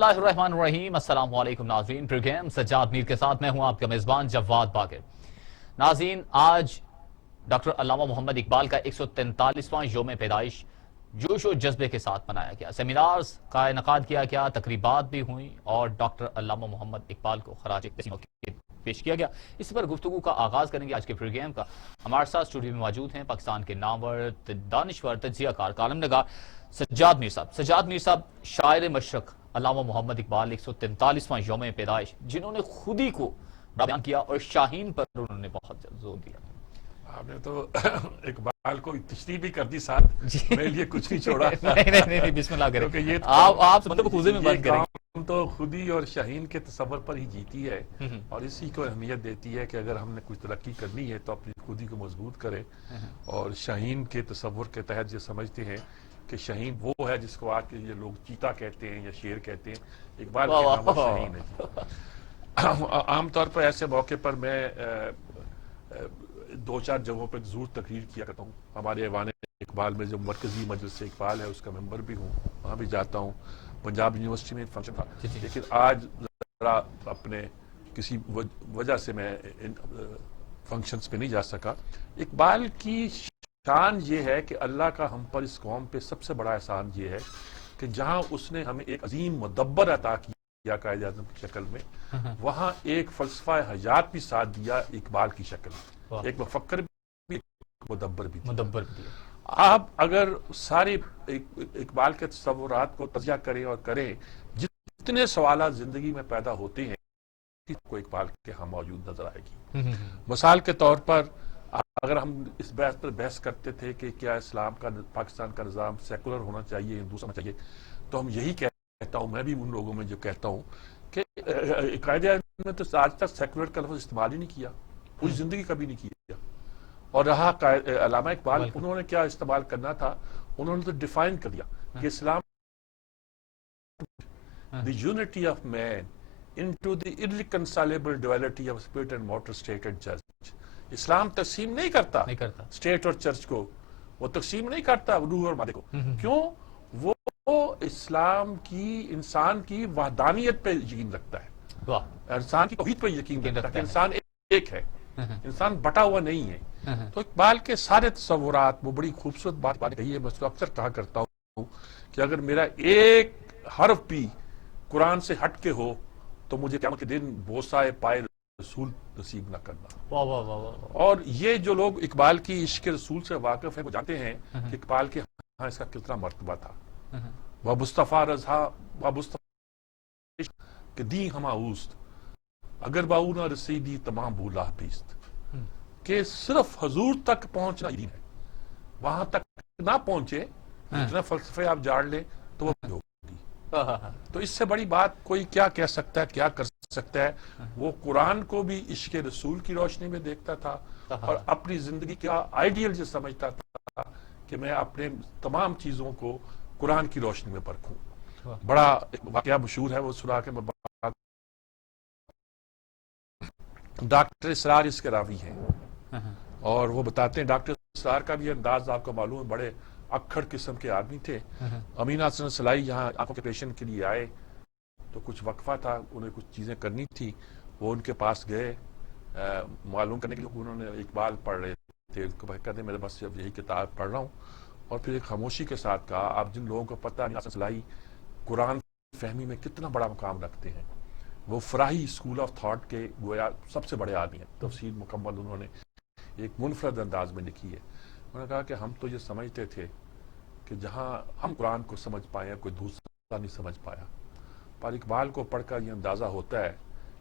اللہ الرحمن الرحیم۔ السلام علیکم ناظرین، پروگرام سجاد میر کے ساتھ میں ہوں آپ کا میزبان جواد باقر۔ ناظرین، آج ڈاکٹر علامہ محمد اقبال کا 143واں یوم پیدائش جوش و جذبے کے ساتھ منایا گیا۔ سیمینارز کا انعقاد کیا گیا، تقریبات بھی ہوئیں اور ڈاکٹر علامہ محمد اقبال کو خراج تحسین پیش کیا گیا۔ اس پر گفتگو کا آغاز کریں گے آج کے پروگرام کا۔ ہمارے ساتھ اسٹوڈیو میں موجود ہیں پاکستان کے نامور دانشور تجزیہ کار کالم نگار سجاد میر صاحب۔ سجاد میر صاحب، شاعر مشرق علامہ محمد اقبال 143واں یوم پیدائش، جنہوں نے خودی کو بیان کیا اور شاہین پر انہوں نے بہت زور دیا۔ آپ نے تو اقبال کو تشریح بھی کر دی ساتھ، میرے لیے کچھ نہیں چھوڑا۔ نہیں، بسم اللہ کریں۔ کیونکہ یہ آپ مطلب خوزے میں بند کریں۔ ہم تو خودی اور شاہین کے تصور پر ہی جیتی ہے اور اسی کو اہمیت دیتی ہے کہ اگر ہم نے کچھ ترقی کرنی ہے تو اپنی خودی کو مضبوط کرے، اور شاہین کے تصور کے تحت یہ سمجھتے ہیں کہ شاہین وہ ہے جس کو آج کے یہ لوگ چیتا کہتے ہیں یا شیر کہتے ہیں، اقبال کے نام وہ شاہین ہے۔ عام طور پر ایسے موقع پر میں دو چار جگہوں پہ ضرور تقریر کیا کرتا ہوں۔ ہمارے ایوان اقبال میں جو مرکزی مجلس اقبال ہے اس کا ممبر بھی ہوں، وہاں بھی جاتا ہوں۔ پنجاب یونیورسٹی میں فنکشن تھا، لیکن آج ذرا اپنے کسی وجہ سے میں فنکشنز پہ نہیں جا سکا۔ اقبال کی شان یہ ہے کہ اللہ کا ہم پر اس قوم پہ سب سے بڑا احسان یہ ہے کہ جہاں اس نے ہمیں ایک عظیم مدبر عطا کیا قائد اعظم کی شکل میں، وہاں ایک فلسفہ حیات بھی ساتھ دیا اقبال کی شکل میں، ایک مفکر بھی، ایک مدبر بھی۔ آپ اگر سارے اقبال کے تصورات کو تجزیہ کریں اور کریں، جتنے سوالات زندگی میں پیدا ہوتے ہیں کو اقبال کے ہاں موجود نظر آئے گی۔ مثال کے طور پر اگر ہم اس بحث پر بحث کرتے تھے کہ کیا اسلام کا پاکستان کا نظام سیکولر ہونا چاہیے، ہندوسم ہونا چاہیے، تو ہم یہی کہتا ہوں، میں بھی ان لوگوں میں جو کہتا ہوں کہ قائد اعظم نے تو آج تک سیکولر کا لفظ استعمال ہی نہیں کیا، پوری زندگی کبھی نہیں کیا۔ اور رہا علامہ اقبال، انہوں نے کیا استعمال کرنا تھا، انہوں نے تو ڈیفائن کر دیا کہ اسلام the unity of man into the irreconcilable duality of spirit and mortal state and church۔ اسلام تقسیم نہیں کرتا اسٹیٹ اور چرچ کو، وہ تقسیم نہیں کرتا روح اور مادے کو۔ کیوں؟ وہ اسلام کی انسان کی وحدانیت پہ یقین رکھتا ہے، انسان کی توحید پہ یقین رکھتا ہے کہ انسان ایک ہے، انسان بٹا ہوا نہیں ہے۔ تو اقبال کے سارے تصورات، وہ بڑی خوبصورت بات کہی ہے، میں اس کو اکثر کہا کرتا ہوں کہ اگر میرا ایک حرف بھی قرآن سے ہٹ کے ہو تو مجھے قیامت کے دن بوسائے پائے رسول نصیب نہ کرنا۔ اور یہ جو لوگ اقبال کی عشق رسول سے واقف ہیں وہ جانتے ہیں کہ اقبال کے ہاں اس کا کتنا مرتبہ تھا۔ وہ مصطفیٰ رضا وہ مصطفیٰ کہ دی ہما اوست اگر باؤ نہ رسیدی تمام بھولا بیست، کہ صرف حضور تک پہنچنا ہی ہے، وہاں تک نہ پہنچے جتنا فلسفے آپ جاڑ لیں تو وہ ہوگی۔ تو اس سے بڑی بات کوئی کیا کہہ سکتا ہے، کیا کر سکتا ہے؟ وہ قرآن کو بھی عشق رسول کی روشنی میں دیکھتا تھا اور اپنی زندگی کا آئیڈیل جو سمجھتا تھا کہ میں اپنے تمام چیزوں کو قرآن کی روشنی میں پرکھوں۔ بڑا واقعہ مشہور ہے، وہ سنا کے ڈاکٹر اسرار اس کے راوی ہیں، اور وہ بتاتے ہیں ڈاکٹر اسرار کا بھی انداز آپ کو معلوم ہے، بڑے اکھڑ قسم کے آدمی تھے۔ امین حسن سلائی یہاں آنکھوں کے آپریشن کے لیے آئے تو کچھ وقفہ تھا، انہیں کچھ چیزیں کرنی تھی، وہ ان کے پاس گئے معلوم کرنے کے لیے، انہوں نے اقبال پڑھ رہے تھے، ان کو کہتے ہیں میرے بس یہی کتاب پڑھ رہا ہوں، اور پھر ایک خاموشی کے ساتھ کہا آپ جن لوگوں کو پتہ امین حسن سلائی قرآن فہمی میں کتنا بڑا مقام رکھتے ہیں، وہ فراہی اسکول آف تھاٹ کے گویا سب سے بڑے آدمی ہیں، تفسیر مکمل انہوں نے ایک منفرد انداز میں لکھی ہے۔ انہوں نے کہا کہ ہم تو یہ سمجھتے تھے کہ جہاں ہم قرآن کو سمجھ پائے کوئی دوسرا نہیں سمجھ پایا، پر اقبال کو پڑھ کر یہ اندازہ ہوتا ہے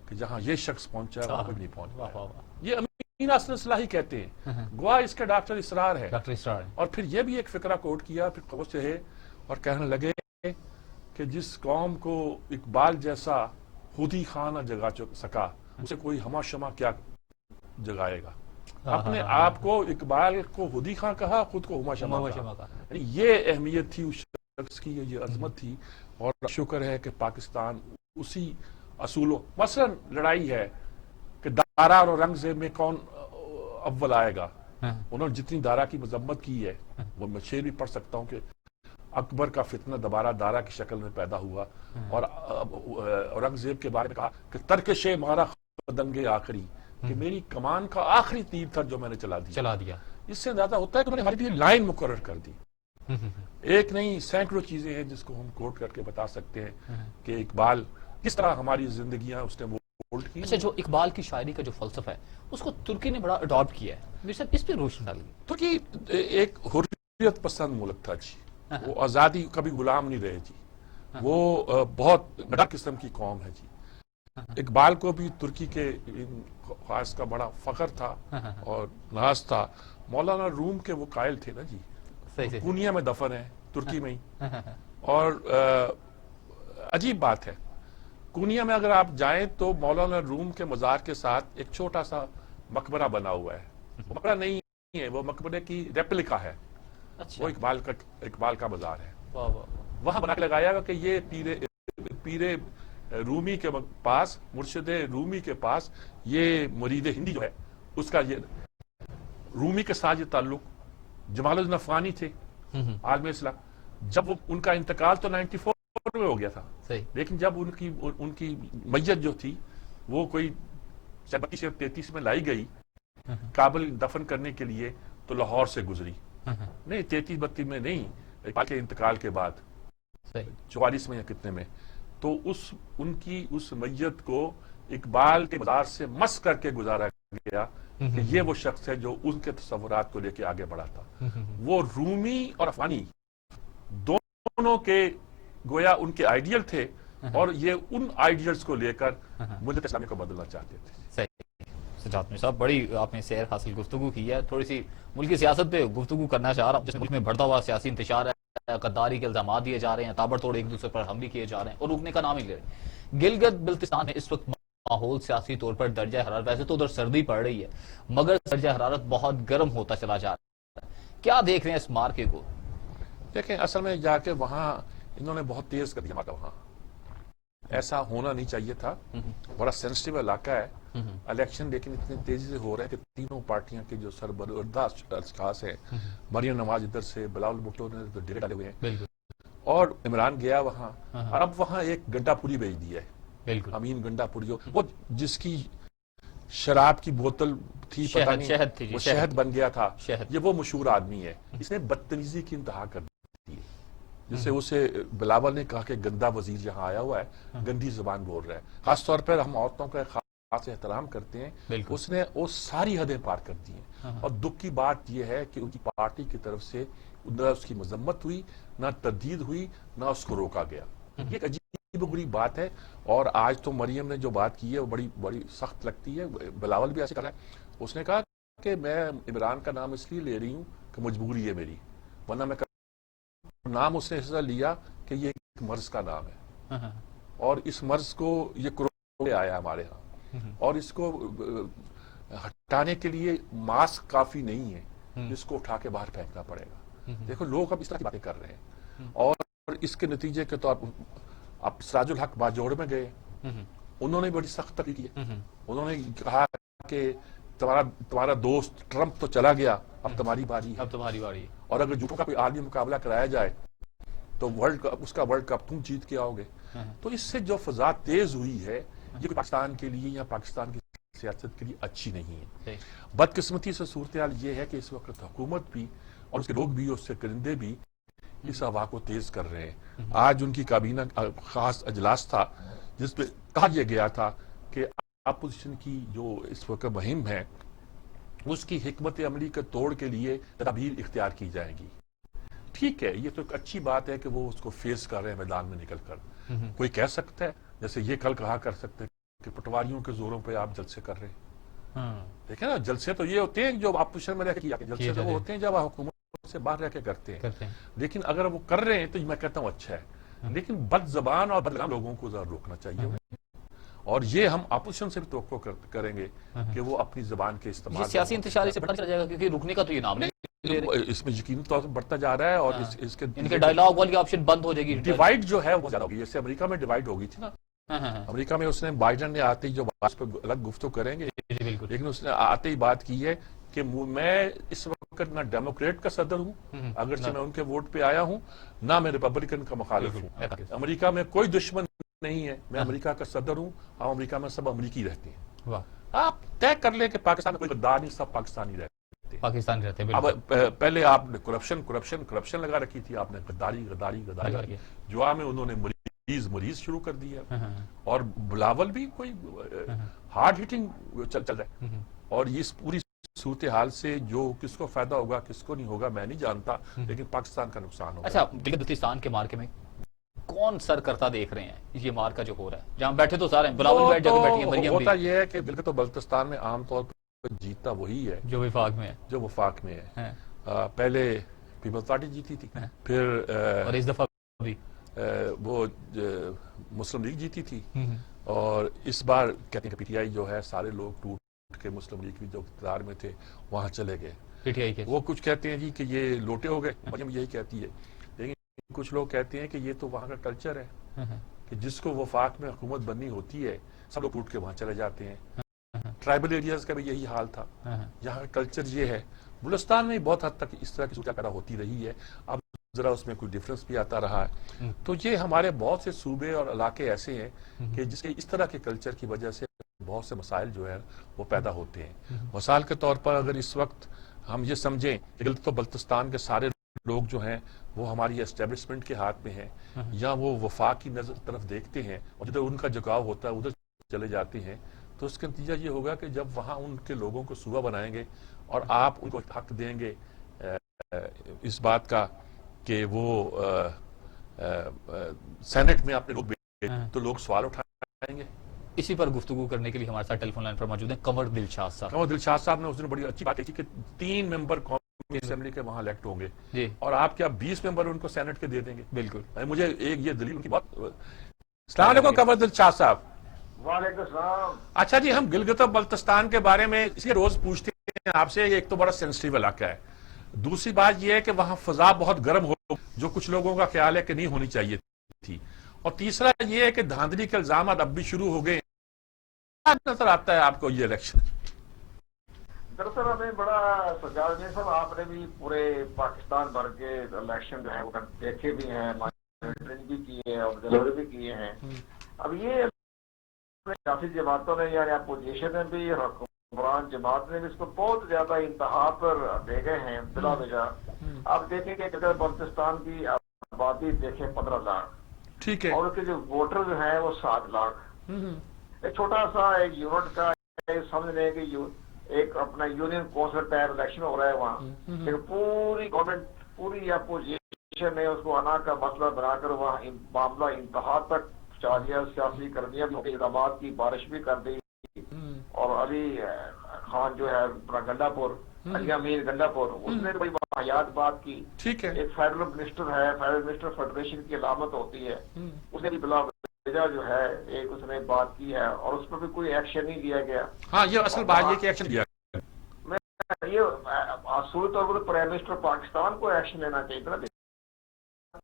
کہ جہاں یہ شخص پہنچا ہے وہاں کوئی نہیں پہنچ پایا۔ یہ امین حسن اصلاحی کہتے ہیں، گوا اس کا ڈاکٹر اسرار ہے۔ اور پھر یہ بھی ایک فقرہ کوٹ کیا، پھر خاموش رہے اور کہنے لگے کہ جس قوم کو اقبال جیسا خودی خواہ نہ جگا سکا اسے کوئی ہما شمع کیا جگائے گا۔ اپنے آپ کو اقبال کو خودی خواہ کہا، خود کو ہما شمع کہا۔ یہ اہمیت تھی اس شخص کی، یہ عظمت تھی، اور شکر ہے کہ پاکستان اسی اصولوں، مثلا لڑائی ہے کہ دارا اور رنگ میں کون اول آئے گا، انہوں نے جتنی دارا کی مذمت کی ہے، وہ میں شعر بھی پڑھ سکتا ہوں کہ اکبر کا فتنہ دوبارہ دارا کی شکل میں پیدا ہوا اور اورنگزیب کے بارے میں کہا کہ ترکش مارا دنگے آخری، کہ میری کمان کا آخری تیر تھا جو میں نے چلا دیا. اس سے زیادہ ہوتا ہے کہ میں نے ہمارے لیے لائن مقرر کر دی. ایک نہیں سینکڑوں چیزیں ہیں جس کو ہم کوٹ کر کے بتا سکتے ہیں کہ اقبال کس طرح ہماری زندگیاں اس نے مولڈ کی. اچھا، جو اقبال کی شاعری کا جو فلسفہ ہے اس کو ترکی نے بڑا اڈاپٹ کیا ہے، میرے صاحب اس پہ روشنی ڈالیے. ترکی ایک حریت پسند ملک تھا جی، وہ آزادی کبھی غلام نہیں رہے جی، وہ بہت بڑا قسم کی قوم ہے جی. اقبال کو بھی ترکی کے خاص کا بڑا فخر تھا اور ناز تھا. مولانا روم کے وہ قائل تھے نا جی، پونیا میں دفن ہے ترکی میں ہی. اور عجیب بات ہے، کونیا میں اگر آپ جائیں تو مولانا روم کے مزار کے ساتھ ایک چھوٹا سا مقبرہ بنا ہوا ہے. وہ مقبرہ نہیں ہے، وہ مقبرے کی ریپلیکا ہے. وہ اقبال کا مزار ہے. وہاں بنا کے لگایا گا کہ یہ پیر رومی کے پاس، مرشد رومی کے پاس یہ مرید ہندی جو ہے اس کا یہ رومی کے ساتھ یہ تعلق. جمال الدین افغانی تھے عالم اسلام، جب ان کا انتقال تو 94 میں ہو گیا تھا، لیکن جب ان کی میت جو تھی وہ کوئی 32 یا 33 میں لائی گئی کابل دفن کرنے کے لیے تو لاہور سے گزری. نہیں 33-32 میں نہیں، اقبال کے انتقال کے بعد 44 میں یا کتنے میں. تو ان کی اس میت کو اقبال کے مزار سے مس کر کے گزارا گیا کہ یہ وہ شخص ہے جو ان کے تصورات کو لے کے آگے بڑھا تھا. وہ رومی اور افغانی دونوں کے گویا ان کے آئیڈیل تھے اور یہ ان آئیڈیلز کو لے کر ملت اسلامی کو بدلنا چاہتے تھے. سجاد میر صاحب، بڑی آپ نے سیر حاصل گفتگو کی ہے. تھوڑی سی ملکی سیاست پہ گفتگو کرنا چاہ رہا ہوں. جس ملک میں بڑھتا ہوا سیاسی انتشار ہے، غداری کے الزامات دیے جا رہے ہیں، تابڑ توڑ ایک دوسرے پر حملے کیے جا رہے ہیں اور رکنے کا نام ہی لے رہے ہیں. گلگت بلتستان میں اس وقت ماحول سیاسی طور پر درجہ حرارت، ویسے تو ادھر سردی پڑ رہی ہے مگر درجہ حرارت بہت گرم ہوتا چلا جا رہا ہے. کیا دیکھ رہے ہیں اس مارکے کو؟ دیکھیں اصل میں جا کے وہاں انہوں نے بہت تیز کر دیا مارکا. وہاں ایسا ہونا نہیں چاہیے تھا. بڑا سینسٹیو علاقہ ہے. الیکشن لیکن اتنی تیزی سے ہو رہا ہے کہ تینوں پارٹیاں کے جو سربراہ اشخاص ہیں، مریم نواز ادھر سے، بلاول بھٹو نے ڈیرے ڈالے ہوئے ہیں اور عمران گیا وہاں. اور اب وہاں ایک گنڈا پوری بھیج دیا ہے، امین گنڈا پوری، وہ جس کی شراب کی بوتل تھی، پتہ نہیں وہ شہد بن گیا تھا. یہ وہ مشہور آدمی ہے، اس نے بدتمیزی کی انتہا کر دی ہے. جس سے اسے بلاول نے کہا کہ گندا وزیر یہاں آیا ہوا ہے، گندی زبان بول رہا ہے. خاص طور پر ہم عورتوں کا خاص احترام کرتے ہیں، اس نے وہ ساری حدیں پار کر دی ہیں. اور دکھ کی بات یہ ہے کہ ان کی پارٹی کی طرف سے نہ اس کی مذمت ہوئی، نہ تردید ہوئی، نہ اس کو روکا گیا. یہ ایک عجیب بری بات ہے. اور آج تو مریم نے جو بات کی ہے وہ بڑی سخت لگتی ہے. بلاول بھی ایسے کر رہا ہے. اس نے کہا کہ میں عمران کا نام اس لیے لے رہی ہوں کہ مجبوری ہے میری، ورنہ میں نام اس نے اس طرح لیا کہ یہ ایک مرض کا نام ہے اور اس مرض کو یہ کورونا آیا ہمارے ہاں اور اس کو ہٹانے کے لیے ماسک کافی نہیں ہے، اس کو اٹھا کے باہر پھینکنا پڑے گا. دیکھو لوگ اب اس طرح کی باتیں کر رہے ہیں اور اس کے نتیجے کے طور پر اب سراج الحق باجوڑ میں گئے، انہوں نے بڑی سخت تقریر کی ہے. انہوں نے کہا کہ تمہارا دوست ٹرمپ تو چلا گیا، اب تمہاری باری ہے، اور اگر جھوٹوں کا کوئی عالمی مقابلہ کرایا جائے تو اس کا ورلڈ کپ تم جیت کے آؤ گے. تو اس سے جو فضا تیز ہوئی ہے یہ پاکستان کے لیے یا پاکستان کی سیاست کے لیے اچھی نہیں ہے. بدقسمتی سے صورتحال یہ ہے کہ اس وقت حکومت بھی اور اس کے لوگ بھی اور اس کے کرندے بھی اس ہوا کو تیز کر رہے ہیں. آج ان کی کابینہ خاص اجلاس تھا جس پہ کہا یہ گیا تھا کہ اپوزیشن کی جو اس وقت مہم ہے اس کی حکمت عملی کے توڑ کے لیے تدابیر اختیار کی جائیں گی. ٹھیک ہے، یہ تو ایک اچھی بات ہے کہ وہ اس کو فیس کر رہے ہیں میدان میں نکل کر. کوئی کہہ سکتا ہے جیسے یہ کل کہا کر سکتے ہیں کہ پٹواریوں کے زوروں پہ آپ جلسے کر رہے ہیں. دیکھیں نا، جلسے تو یہ ہوتے ہیں جو اپوزیشن میں رہ کے کیا، جلسے تو وہ ہوتے ہیں جب حکومت سے باہر رہ کے کرتے ہیں. لیکن اگر وہ کر رہے ہیں تو میں کہتا ہوں اچھا ہے، لیکن بد زبان اور بدنام لوگوں کو ذرا روکنا چاہیے. اور یہ ہم اپوزیشن سے بھی توقع کریں گے کہ وہ اپنی زبان کے استعمال سیاسی انتشار سے بڑھتا چلا جائے گا کیونکہ رکنے کا تو یہ نام نہیں. اس میں یقینی طور پر بڑھتا جا رہا ہے اور اس کے ان کے ڈائیلاگ والی آپشن بند ہو جائے گی. ڈیوائیڈ جو ہے وہ زیادہ ہوگی. جیسے امریکہ میں ڈیوائیڈ ہو گئی تھی نا، امریکہ میں اس نے بائیڈن نے آتے ہی جو بات پہ الگ گفتگو کریں گے، لیکن اس نے آتے ہی بات کی ہے کہ میں اس وقت وقت نہ ڈیموکریٹ کا صدر ہوں اگرچہ میں ان کے ووٹ پہ آیا ہوں، نہ میں ریپبلکن کا مخالف ہوں۔ امریکہ میں کوئی دشمن نہیں ہے، میں امریکہ کا صدر ہوں، ہم امریکہ میں سب امریکی رہتے ہیں۔ آپ طے کر لیں کہ پاکستان میں کوئی غدار نہیں، سب پاکستانی رہتے ہیں۔ پاکستان رہتے ہیں اب بالکل۔ پہلے آپ نے کرپشن لگا رکھی تھی، آپ نے غداری جوا میں انہوں نے مریض شروع کر دیا، اور بلاول بھی کوئی ہارڈ ہٹنگ چل رہا ہے، اور اس پوری صورتحال سے جو کس کو فائدہ ہوگا کس کو نہیں ہوگا میں نہیں جانتا، لیکن پاکستان کا نقصان ہوگا۔ اچھا، بلوچستان کے مارکے میں کون سر کرتا دیکھ رہے ہیں یہ مارکا جو ہو رہا ہے؟ جہاں بیٹھے تو سارے ہیں، بلاول بیٹھ جگہ بیٹھی ہیں، مریم بھی۔ ہوتا یہ ہے کہ گلگت و بلتستان میں عام طور پر جیتتا وہی ہے جو وفاق میں ہے، جو وفاق میں ہے۔ پہلے پیپلز پارٹی جیتی تھی، پھر اور اس دفعہ بھی وہ مسلم لیگ جیتی تھی، اور اس بار کہتے ہیں کہ پی ٹی آئی جو ہے سارے لوگ ٹوٹ کے مسلم لیگ جو اقتدار میں تھے وہاں چلے گئے۔ پی ٹی آئی کے وہ کچھ کہتے ہیں جی کہ یہ لوٹے ہو گئے، مریم یہی کہتی ہے، لیکن کچھ لوگ کہتے ہیں کہ یہ تو وہاں کا کلچر ہے کہ جس کو وفاق میں حکومت بننی ہوتی ہے سب لوگ ٹوٹ کے وہاں چلے جاتے ہیں۔ ٹرائبل ایریاز کا بھی یہی حال تھا، یہاں کا کلچر یہ ہے۔ بلوچستان میں بہت حد تک اس طرح کی صورت پیدا ہوتی رہی ہے، اب ذرا اس میں کوئی ڈفرنس بھی آتا رہا ہے۔ تو یہ ہمارے بہت سے صوبے اور علاقے ایسے ہیں کہ جس کے اس طرح کے کلچر کی وجہ سے بہت سے مسائل جو ہے وہ پیدا ہوتے ہیں۔ مثال کے طور پر اگر اس وقت ہم یہ سمجھیں کہ گلگت و بلتستان کے سارے لوگ جو ہیں وہ ہماری اسٹیبلشمنٹ کے ہاتھ میں ہیں، یا وہ وفاق کی نظر طرف دیکھتے ہیں اور جدھر ان کا جھکاؤ ہوتا ہے ادھر چلے جاتے ہیں، تو اس کا نتیجہ یہ ہوگا کہ جب وہاں ان کے لوگوں کو صوبہ بنائیں گے اور آپ ان کو حق دیں گے اس بات کا کہ وہ سینٹ میں اپنے لوگ بھیجیں، تو لوگ سوال اٹھائیں گے۔ اسی پر گفتگو کرنے کے لیے ہمارے ساتھ ٹیلی فون لائن پر موجود ہیں قمر دلشاد صاحب۔ قمر دلشاد صاحب نے اس دن بڑی اچھی بات کہی کہ 3 ممبر قومی اسمبلی کے وہاں الیکٹ ہوں گے، جی، اور آپ کیا 20 ممبر ان کو سینٹ کے دے دیں گے؟ بالکل۔ مجھے ایک یہ دلیل ان کی بات۔ السلام علیکم قمر دلشاد صاحب۔ وعلیکم السلام۔ اچھا جی، ہم گلگت و بلتستان کے بارے میں اس لیے روز پوچھتے ہیں آپ سے، ایک تو بڑا سینسٹیو علاقہ ہے، دوسری بات یہ ہے کہ وہاں فضا بہت گرم ہو جو کچھ لوگوں کا خیال ہے کہ نہیں ہونی چاہیے تھی، اور تیسرا یہ ہے کہ دھاندلی کے الزامات اب بھی شروع ہو گئے۔ نظر آتا ہے آپ کو یہ الیکشن؟ دراصل ہمیں بڑا سجاد صاحب، آپ نے بھی پورے پاکستان بھر کے الیکشن جو ہے وہ دیکھے بھی ہیں، مانیٹرنگ بھی کی ہے، آبزرور بھی کیے ہیں۔ اب یہ کافی جماعتوں نے یعنی اپوزیشن نے بھی اور حکمران جماعت نے بھی اس کو بہت زیادہ انتہا پر لے گئے ہیں بلا وجہ۔ آپ دیکھیں کہ اگر بلتستان کی آبادی دیکھیں 15 لاکھ، ٹھیک ہے، اور اس کے جو ووٹر جو ہیں وہ 7 لاکھ، ایک چھوٹا سا ایک یونٹ کا سمجھ لیں کہ ایک اپنا یونین کونسل ٹائپ الیکشن ہو رہا ہے وہاں، لیکن پوری گورنمنٹ پوری اپوزیشن نے اس کو انا کا مسئلہ بنا کر وہاں معاملہ انتہا تک پہنچا دیا، سیاسی کرنیا بھی اقدامات کی بارش بھی کر دی، اور علی خان جو ہے گنڈا پور، علی امیر گنڈا پور، اس نے بڑی واحد بات کی۔ ٹھیک ہے، ایک فیڈرل منسٹر ہے، فیڈرل منسٹر فیڈریشن کی علامت ہوتی ہے، اس نے بھی بلا جو ہے ایک اس نے بات کی ہے، اور اس پر بھی کوئی ایکشن نہیں لیا گیا۔ ہاں یہ اصل بات یہ کہ ایکشن لیا یہ اصولی طور پر پرائم منسٹر پاکستان کو ایکشن لینا چاہیے تھا،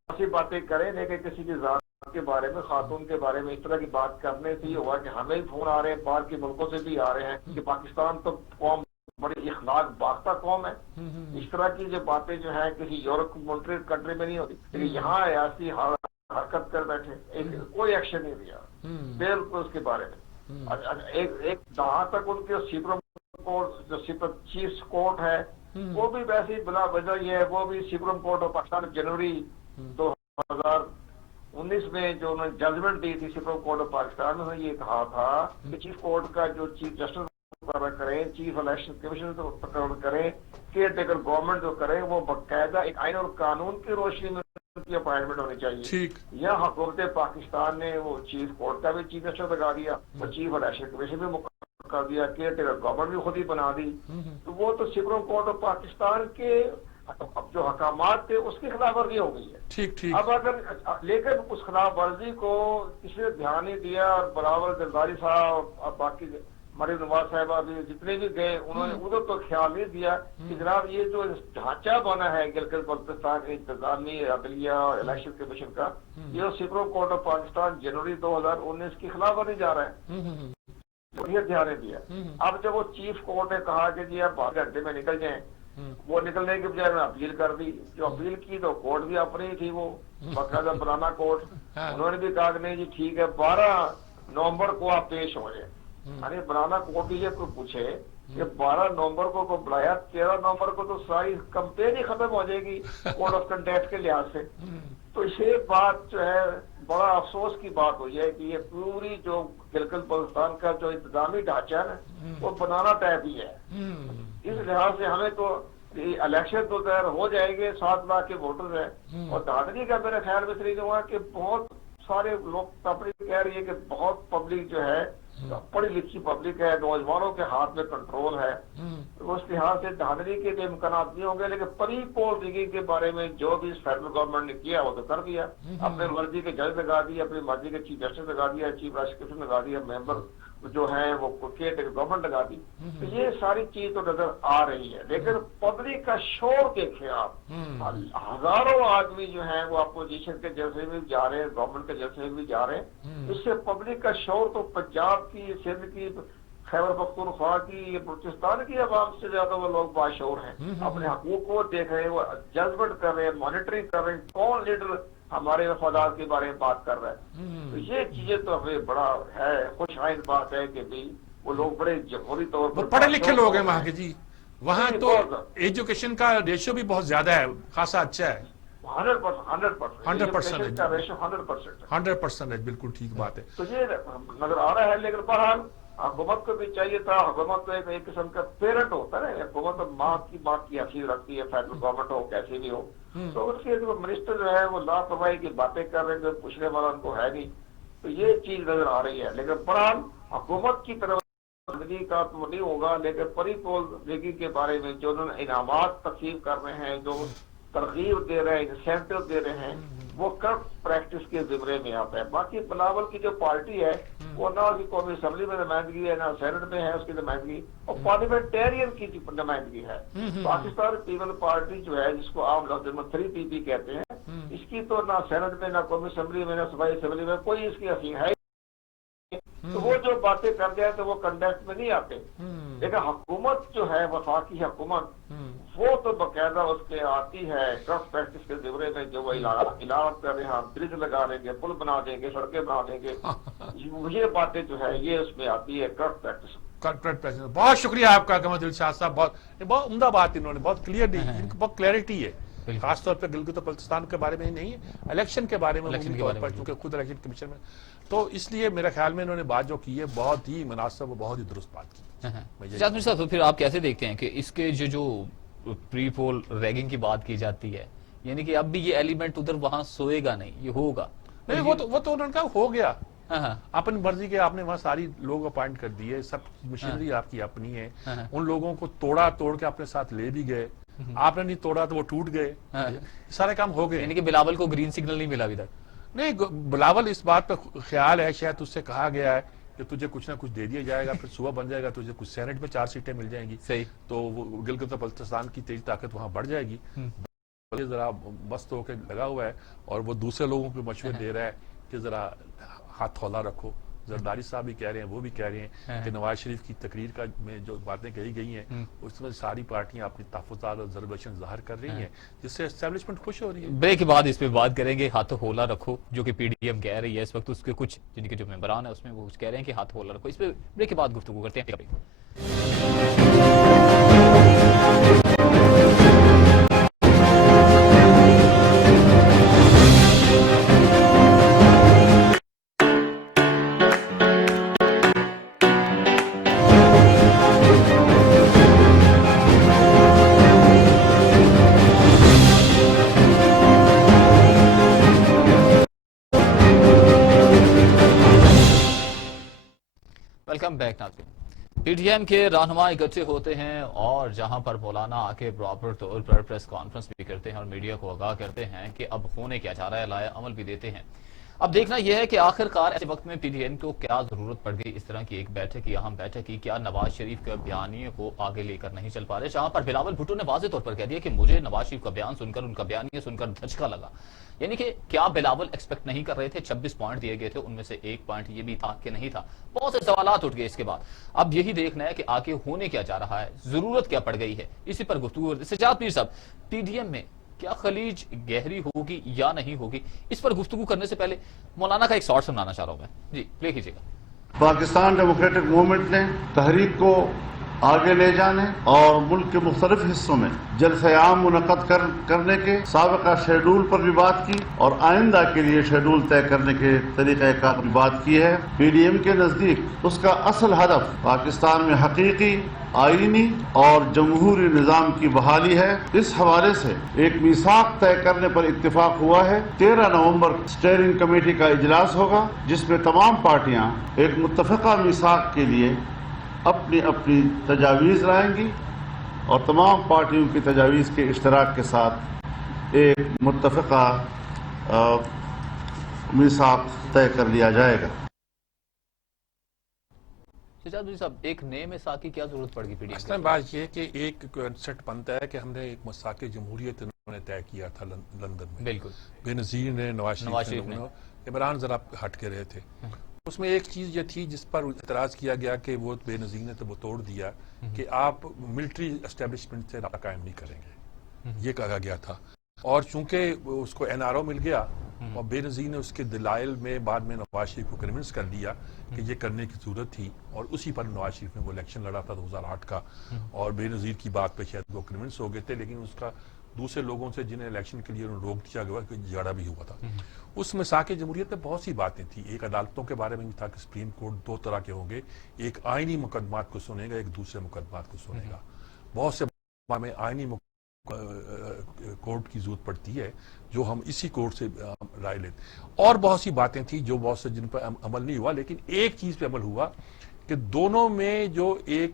ایسی باتیں کریں لیکن کسی کی ذات کے بارے میں، خاتون کے بارے میں اس طرح کی بات کرنے سے یہ ہوا کہ ہمیں فون آ رہے ہیں باہر کے ملکوں سے بھی آ رہے ہیں کہ پاکستان تو قوم بڑی اخلاق باختہ قوم ہے، اس طرح کی جو باتیں جو ہے کسی یورپ ملٹری کنٹری میں نہیں ہوتی، لیکن یہاں ایسی حرکت کر بیٹھے، کوئی ایکشن نہیں لیا بالکل اس کے بارے میں۔ ایک جہاں تک ان کے سپریم کورٹ جو چیف کورٹ ہے وہ بھی ویسے بلا وجہ یہ ہے، وہ بھی سپریم کورٹ آف پاکستان جنوری 2019 میں جو انہوں نے ججمنٹ دی تھی سپریم کورٹ آف پاکستان میں یہ کہا تھا کہ چیف کورٹ کا جو چیف جسٹس مقرر کریں، چیف الیکشن کمیشن مقرر کریں، کیئر ٹیکر گورنمنٹ جو کریں، وہ باقاعدہ ایک آئین اور قانون کی روشنی میں کی اپائنٹمنٹ ہونی چاہیے۔ یہاں حکومت پاکستان نے وہ چیف کورٹ کا بھی چیف جسٹس لگا دیا، اور چیف الیکشن کمیشن بھی مقرر کر دیا، کیئر ٹیکر گورنمنٹ بھی خود ہی بنا دی، تو وہ تو سپریم کورٹ آف پاکستان کے جو حکامات تھے اس کی خلاف ورزی ہو گئی ہے۔ ٹھیک اب اگر لیکن اس خلاف ورزی کو کسی نے دھیان نہیں دیا، اور بلاول زرداری صاحب اور باقی مریم نواز صاحبہ بھی جتنے بھی گئے انہوں نے ادھر تو خیال نہیں دیا کہ جناب یہ جو ڈھانچہ بنا ہے گلگت بلتستان انتظامی عدلیہ اور الیکشن کمیشن کا، یہ سپریم کورٹ آف پاکستان جنوری 2019 کی خلاف ورزی جا رہا ہے، یہ دھیان نہیں دیا۔ اب جب وہ چیف کورٹ نے کہا کہ جی آپ 12 گھنٹے میں نکل جائیں، وہ نکلنے کے بجائے میں اپیل کر دی. جو اپیل کی تو کورٹ بھی اپنی ہی تھی, وہ باقاعدہ پرانا کورٹ. انہوں نے بھی کہا کہ نہیں جی ٹھیک ہے 12 نومبر کو آپ پیش ہو جائیں. یعنی پرانا کورٹ یہ کوئی پوچھے کہ 12 نومبر کو بلایا, 13 نومبر کو تو ساری کمپین ہی ختم ہو جائے گی کوڈ آف کنڈکٹ کے لحاظ سے. تو یہ بات جو ہے بڑا افسوس کی بات ہوئی ہے کہ یہ پوری جو گلگت بلتستان کا جو انتظامی ڈھانچہ ہے نا وہ بنانا ٹائپ ہی ہے. اس لحاظ سے ہمیں تو الیکشن تو ظاہر ہو جائے گے, 7 لاکھ کے ووٹر ہیں, اور دھاندلی کا میرے خیال میں اس لیے ہوا کہ بہت سارے لوگ اپنی کہہ رہی ہے کہ بہت پبلک جو ہے پڑھی لکھی پبلک ہے, نوجوانوں کے ہاتھ میں کنٹرول ہے. اس لحاظ سے دھاندلی کے امکانات نہیں ہوں گے, لیکن پری پول ریگنگ کے بارے میں جو بھی فیڈرل گورنمنٹ نے کیا وہ تو کر دیا. اپنے مرضی کے جج لگا دی, اپنی مرضی کے چیف جسٹس لگا دیا, چیف پراسیکیوشن لگا دیا, ممبر جو ہے وہ گورنمنٹ لگا دی. تو یہ ساری چیز تو نظر آ رہی ہے, لیکن پبلک کا شور دیکھیں آپ, ہزاروں آدمی جو ہیں وہ اپوزیشن کے جیسے بھی جا رہے ہیں, گورنمنٹ کے جیسے بھی جا رہے ہیں. اس سے پبلک کا شور تو پنجاب کی, سندھ کی, خیبر پختونخوا کی, بلوچستان کی عوام سے زیادہ وہ لوگ باشعور ہیں. اپنے حقوق کو دیکھ رہے ہیں, وہ ججمنٹ کر رہے ہیں, مانیٹرنگ کر رہے ہیں, کون لیڈر ہمارے مفادات کے بارے میں بات کر رہا ہے. تو یہ چیزیں تو ہمیں بڑا ہے خوش آئند بات ہے کہ بھی وہ لوگ بڑے جمہوری طور پر پڑھے لکھے لوگ ہیں وہاں کے جی. وہاں تو ایجوکیشن کا ریشو بھی بہت زیادہ ہے, خاصا اچھا ہے. 100% ہے, بالکل ٹھیک بات ہے. تو یہ نظر آ رہا ہے, لیکن بہرحال حکومت کو بھی چاہیے تھا. حکومت تو ایک قسم کا پیرنٹ ہوتا ہے, حکومت ماں کی حیثیت رکھتی ہے, فیڈرل گورنمنٹ ہو کیسی بھی ہو. تو اس کے جو منسٹر جو ہے وہ لاپرواہی کی باتیں کر رہے ہیں, پوچھنے والا ان کو ہے نہیں. تو یہ چیز نظر آ رہی ہے, لیکن بہرحال حکومت کی طرف کا تو نہیں ہوگا, لیکن پری پول ریگنگ کے بارے میں جو انہوں نے انعامات تقسیم کر رہے ہیں, جو ترغیب دے رہے ہیں, انسینٹو دے رہے ہیں, وہ کرپٹ پریکٹس کے زمرے میں آتا ہے. باقی بلاول کی جو پارٹی ہے وہ نہ اس کی قومی اسمبلی میں نمائندگی ہے, نہ سینٹ میں ہے اس کی نمائندگی, اور پارلیمنٹیرین کی نمائندگی ہے. پاکستان پیپل پارٹی جو ہے جس کو عام لفظ میں 3PP کہتے ہیں, اس کی تو نہ سینٹ میں, نہ قومی اسمبلی میں, نہ صوبائی اسمبلی میں کوئی اس کی حیثیت ہے. تو وہ جو باتیں کر جائے تو وہ کنڈکٹ میں نہیں آتے. لیکن حکومت جو ہے وفاقی حکومت وہ تو باقاعدہ اس کے آتی ہے کرپٹ پریکٹس کے زمرے میں, جو وہ علاوہ کر رہے ہیں, ہم برج لگا دیں گے, پل بنا دیں گے, سڑکیں بنا دیں گے, یہ باتیں جو ہے یہ اس میں آتی ہے کرپٹ پریکٹس. بہت شکریہ آپ کا قمر دل شاہ صاحب, بہت عمدہ بات انہوں نے, بہت بہت کلیئرٹی ہے, خاص طور پہ گلگت بلتستان کے بارے میں نہیں ہے, الیکشن کے بارے میں, کیونکہ خود الیکشن کمیشن میں. تو اس لیے میرا خیال میں انہوں نے بات جو کی ہے بہت ہی مناسب اور بہت ہی درست بات کی. جاسمیر صاحب, تو پھر آپ کیسے دیکھتے ہیں کہ اس کے جو پری پول ریگنگ کی بات کی جاتی ہے, یعنی کہ اب بھی یہ ایلیمنٹ ادھر وہاں سوئے گا نہیں, یہ ہوگا نہیں, وہ تو انہوں نے کہا ہو گیا, اپنی مرضی کے, آپ نے وہاں ساری لوگ اپوائنٹ کر دیے, سب مشینری آپ کی اپنی ہے, ان لوگوں کو توڑ کے اپنے ساتھ لے بھی گئے, آپ نے نہیں توڑا تو وہ ٹوٹ گئے, سارے کام ہو گئے. یعنی کہ بلاول کو گرین سگنل نہیں ملا ابھی تک. نہیں, بلاول اس بات پہ خیال ہے, شاید اس سے کہا گیا ہے کہ تجھے کچھ نہ کچھ دے دیا جائے گا, پھر صبح بن جائے گا, تجھے کچھ سینٹ میں 4 سیٹیں مل جائیں گی. صحیح. تو وہ گلگت بلتستان کی تیز طاقت وہاں بڑھ جائے گی. ذرا مست ہو کے لگا ہوا ہے, اور وہ دوسرے لوگوں کو مشورے دے رہا ہے کہ ذرا ہاتھ ہولہ رکھو. زرداری صاحب بھی کہہ رہے ہیں, وہ بھی کہہ رہے ہیں کہ نواز شریف کی تقریر کا میں جو باتیں کہی گئی ہیں اس میں ساری پارٹیاں اپنی تحفظات اور ریزرویشن ظاہر کر رہی ہیں, جس سے اسٹیبلشمنٹ خوش ہو رہی ہے. بریک کے بعد اس پہ بات کریں گے, ہاتھ ہولہ رکھو, جو کہ PDM کہہ رہی ہے اس وقت, اس کے کچھ جن کے جو ممبران ہیں اس میں وہ کچھ کہہ رہے ہیں کہ ہاتھ ہولہ رکھو. اس پہ بریک کے بعد گفتگو کرتے ہیں. ویلکم بیک ناظرین. PDM کے رہنما اکٹھے ہوتے ہیں اور جہاں پر مولانا آ کے پراپر طور پر پریس کانفرنس بھی کرتے ہیں اور میڈیا کو آگاہ کرتے ہیں کہ اب ہونے کیا جا رہا ہے, لائے عمل بھی دیتے ہیں. اب دیکھنا یہ ہے کہ آخر کار ایسے وقت میں پی ڈی ایم کو کیا ضرورت پڑ گئی اس طرح کی ایک بیٹھک کی، اہم بیٹھک کی، کیا نواز شریف کے بیانیے کو آگے لے کر نہیں چل پا رہے، جہاں پر بلاول بھٹو نے واضح طور پر کہہ دیا کہ مجھے نواز شریف کا بیان سن کر، ان کا بیانیہ سن کر دھچکا لگا. یعنی کہ کیا بلاول ایکسپیکٹ نہیں کر رہے تھے؟ 26 پوائنٹ دیے گئے تھے، ان میں سے ایک پوائنٹ یہ بھی تھا کہ نہیں تھا. بہت سے سوالات اٹھ گئے اس کے بعد. اب یہی دیکھنا ہے کہ آگے ہونے کیا جا رہا ہے، ضرورت کیا پڑ گئی ہے، اسی پر گفتگو. سجاد پیر صاحب، پی ڈی ایم میں کیا خلیج گہری ہوگی یا نہیں ہوگی، اس پر گفتگو کرنے سے پہلے مولانا کا ایک شارٹ سنانا چاہ رہا ہوں میں. جی پلے کیجیے گا. پاکستان ڈیموکریٹک موومنٹ نے تحریک کو آگے لے جانے اور ملک کے مختلف حصوں میں جلسہ عام منعقد کرنے کے سابقہ شیڈول پر بھی بات کی اور آئندہ کے لیے شیڈول طے کرنے کے طریقہ کار پر بات کی ہے. پی ڈی ایم کے نزدیک اس کا اصل ہدف پاکستان میں حقیقی آئینی اور جمہوری نظام کی بحالی ہے. اس حوالے سے ایک میثاق طے کرنے پر اتفاق ہوا ہے. 13 نومبر اسٹیئرنگ کمیٹی کا اجلاس ہوگا جس میں تمام پارٹیاں ایک متفقہ میثاق کے لیے اپنی اپنی تجاویز لائیں گی اور تمام پارٹیوں کی تجاویز کے اشتراک کے ساتھ ایک متفقہ میثاق طے کر لیا جائے گا. سجاد بھائی صاحب، ایک نئے میثاق کی کیا ضرورت پڑ گئی پی ڈی ایم اصل بات یہ ہے کہ ایک کنسپٹ بنتا ہے کہ ہم نے ایک میثاق جمہوریت انہوں نے طے کیا تھا لندن میں. بالکل. بے نظیر نے، نواز شریف نے، عمران ذرا ہٹ کے رہے تھے. اس میں ایک چیز یہ تھی جس پر اعتراض کیا گیا کہ وہ بے نظیر نے تو وہ توڑ دیا کہ آپ ملٹری اسٹیبلشمنٹ سے رابطہ قائم نہیں کریں گے، یہ کہا گیا تھا. اور چونکہ اس کو این آر او مل گیا اور بے نظیر نے اس کے دلائل میں بعد میں نواز شریف کو کنونس کر دیا کہ یہ کرنے کی ضرورت تھی، اور اسی پر نواز شریف نے وہ الیکشن لڑا تھا 2008 کا. اور بے نظیر کی بات پہ شاید وہ کنونس ہو گئے تھے، لیکن اس کا دوسرے لوگوں سے جنہیں الیکشن کے لیے روک دیا گیا کہ جھگڑا بھی ہوا تھا. اس میثاق جمہوریت میں بہت سی باتیں تھیں. ایک عدالتوں کے بارے میں بھی تھا کہ سپریم کورٹ دو طرح کے ہوں گے، ایک آئینی مقدمات کو سنے گا، ایک دوسرے مقدمات کو سنے گا. بہت سے میں آئینی کورٹ کی ضرورت پڑتی ہے جو ہم اسی کورٹ سے رائے لیتے. اور بہت سی باتیں تھیں جو بہت سے جن پر عمل نہیں ہوا، لیکن ایک چیز پہ عمل ہوا کہ دونوں میں جو ایک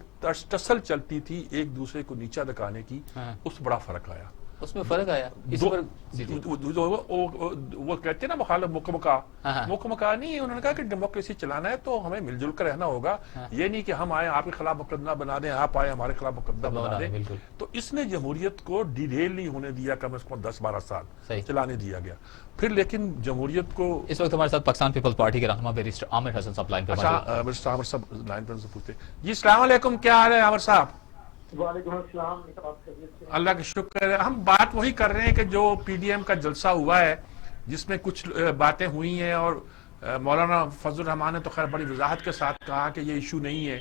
ٹسل چلتی تھی ایک دوسرے کو نیچا دکھانے کی، اس بڑا فرق آیا. اس میں فرق آیا. وہ کہتے ہیں نا مخالف مکمکا نہیں، انہوں نے کہا کہ ڈیموکریسی چلانا ہے تو ہمیں مل جل کر رہنا ہوگا. یہ نہیں کہ ہم آئے آپ کے خلاف مقدمہ بنا دیں، آپ آئے ہمارے خلاف مقدمہ بنا دیں. تو اس نے جمہوریت کو ڈیریل نہیں ہونے دیا، کم از کم 10-12 سال چلانے دیا گیا. پھر لیکن جمہوریت کو اس وقت ہمارے ساتھ پاکستان پیپلز پارٹی کے رہنما بیرسٹر عامر حسن صاحب لائن پہ موجود ہیں. بیرسٹر عامر صاحب لائن پہ پوچھتے. جی السلام علیکم، کیا حال ہے عامر صاحب؟ وعلیکم السلام. اللہ کا شکر ہے. ہم بات وہی کر رہے ہیں کہ جو پی ڈی ایم کا جلسہ ہوا ہے جس میں کچھ باتیں ہوئی ہیں، اور مولانا فضل الرحمان نے تو خیر بڑی وضاحت کے ساتھ کہا کہ یہ ایشو نہیں ہے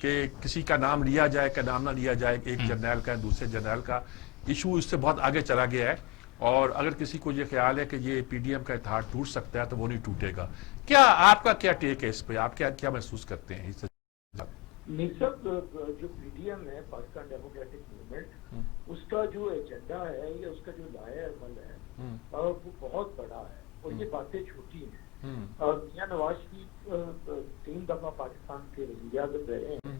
کہ کسی کا نام لیا جائے کہ نام نہ لیا جائے، ایک جرنیل کا دوسرے جرنیل کا. ایشو اس سے بہت آگے چلا گیا ہے، اور اگر کسی کو یہ خیال ہے کہ یہ پی ڈی ایم کا اتحاد ٹوٹ سکتا ہے تو وہ نہیں ٹوٹے گا. کیا آپ کا کیا ٹیک ہے اس پہ؟ آپ کیا محسوس کرتے ہیں اس سے؟ صاحب، جو پی ڈی ایم ہے پاکستان ڈیموکریٹک موومنٹ، اس کا جو ایجنڈا ہے یا اس کا جو لائحہ عمل ہے وہ بہت بڑا ہے، اور یہ باتیں چھوٹی ہیں. میاں نواز شریف 3 دفعہ پاکستان کے وزیر اعظم رہے ہیں،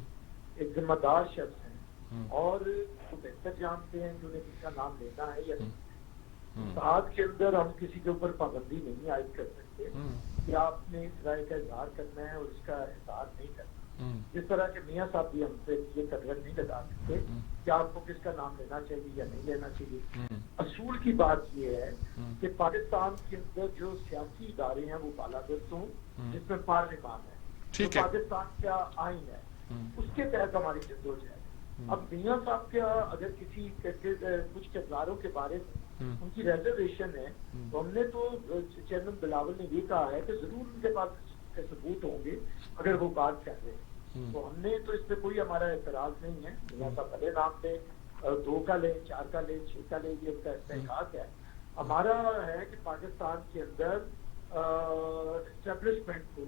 ایک ذمہ دار شخص ہیں، اور وہ بہتر جانتے ہیں کہ انہیں کس کا نام لینا ہے یا نہیں. ساتھ کے اندر ہم کسی کے اوپر پابندی نہیں عائد کر سکتے کہ آپ نے اس رائے کا اظہار کرنا ہے اور اس کا اظہار نہیں کرنا. جس طرح کہ میاں صاحب بھی ہم سے یہ قدر نہیں لگا سکتے کہ آپ کو کس کا نام لینا چاہیے یا نہیں لینا چاہیے. اصول کی بات یہ ہے کہ پاکستان کے اندر جو سیاسی ادارے ہیں وہ بالادست ہوں، جس میں پارلیمان ہے، جو پاکستان کا آئین ہے، اس کے تحت ہماری جدوجہد ہے. اب میاں صاحب کا اگر کسی کچھ کرداروں کے بارے میں ان کی ریزرویشن ہے تو ہم نے تو چیئرمین بلاول نے یہ کہا ہے کہ ضرور ان کے پاس ثبوت ہوں گے اگر وہ بات کر رہے ہیں. تو ہم نے تو اس پہ کوئی ہمارا اعتراض نہیں ہے. میاں صاحب بڑے نام پہ 2 کا لیں، 4 کا لیں، 6 کا لیں، یہ ان کا استحقاق ہے. ہمارا ہے کہ پاکستان کے اندر اسٹیبلشمنٹ کو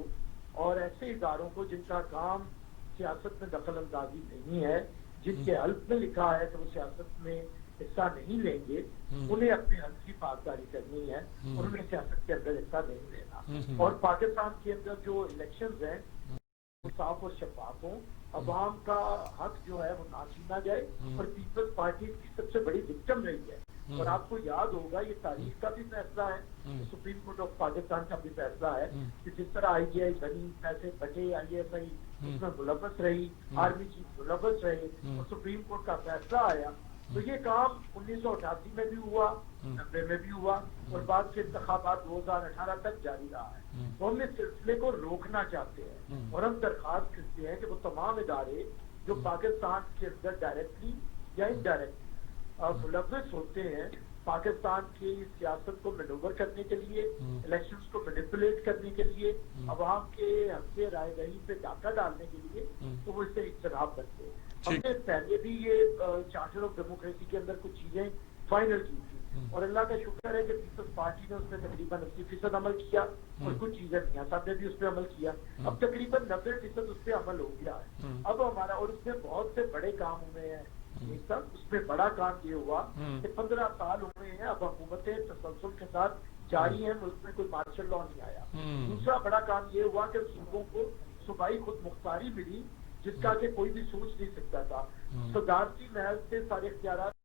اور ایسے اداروں کو جن کا کام سیاست میں دخل اندازی نہیں ہے، جن کے حلف میں لکھا ہے کہ وہ سیاست میں حصہ نہیں لیں گے، انہیں اپنے حلف کی پاسداری کرنی ہے اور انہیں سیاست کے اندر حصہ نہیں لینا. اور پاکستان کے اندر جو الیکشنز ہیں صاف اور شفاف ہوں، عوام کا حق جو ہے وہ نہ چھینا جائے. اور پیپلز پارٹی کی سب سے بڑی وکٹم رہی ہے اور آپ کو یاد ہوگا یہ تاریخ کا بھی فیصلہ ہے، سپریم کورٹ آف پاکستان کا بھی فیصلہ ہے کہ جس طرح آئی ٹی آئی بنی، پیسے بچے، آئی ایس آئی اس میں ملوث رہی، آرمی چیف ملوث رہے اور سپریم کورٹ کا فیصلہ آیا، تو یہ کام 1988 میں بھی ہوا، 90 میں بھی ہوا اور بعد کے انتخابات 2018 تک جاری رہا ہے۔ تو ہم اس سلسلے کو روکنا چاہتے ہیں اور ہم درخواست کرتے ہیں کہ وہ تمام ادارے جو پاکستان کے اندر ڈائریکٹلی یا انڈائریکٹلی ملوث ہوتے ہیں پاکستان کی سیاست کو مینوور کرنے کے لیے، الیکشنز کو مینیپولیٹ کرنے کے لیے، عوام کے حق رائے دہی پہ ڈاکہ ڈالنے کے لیے، تو وہ اس سے اجتناب کرتے ہیں۔ ہم نے پہلے بھی یہ چارٹر آف ڈیموکریسی کے اندر کچھ چیزیں فائنل کی تھی اور اللہ کا شکر ہے کہ پیپلز پارٹی نے اس میں تقریباً 80% عمل کیا اور کچھ چیزیں میاں صاحب نے بھی اس پہ عمل کیا، اب تقریباً 90% اس پہ عمل ہو گیا ہے۔ اب ہمارا اور اس میں بہت سے بڑے کام ہوئے ہیں، اس میں بڑا کام یہ ہوا کہ 15 سال ہوئے ہیں، اب حکومتیں تسلسل کے ساتھ جاری ہیں، ملک میں کوئی مارشل لا نہیں آیا۔ دوسرا بڑا کام یہ ہوا کہ صوبوں کو صوبائی خود مختاری ملی جس کا کہ کوئی بھی سوچ نہیں سکتا تھا، صدارتی محل سے سارے اختیارات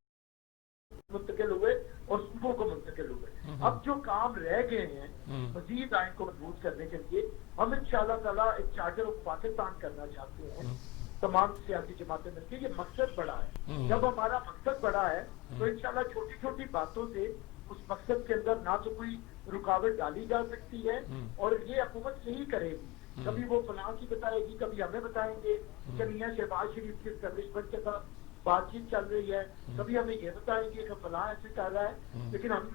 منتقل ہوئے اور صوبوں کو منتقل ہوئے۔ اب جو کام رہ گئے ہیں مزید آئین کو مضبوط کرنے کے لیے ہم انشاءاللہ تعالیٰ ایک چارٹر آف پاکستان کرنا چاہتے ہیں، تمام سیاسی جماعتیں مل کے۔ یہ مقصد بڑا ہے، جب ہمارا مقصد بڑا ہے تو انشاءاللہ چھوٹی چھوٹی باتوں سے اس مقصد کے اندر نہ تو کوئی رکاوٹ ڈالی جا سکتی ہے اور یہ حکومت یہی کرے گی، کبھی وہ فلاں کی بتائے گی، کبھی ہمیں بتائیں گے کہ میاں شہباز شریف کی اسٹیبلشمنٹ کے ساتھ بات چیت چل رہی ہے، کبھی ہمیں یہ بتائیں گے کہ فلاں ایسے کر رہا ہے، لیکن ہم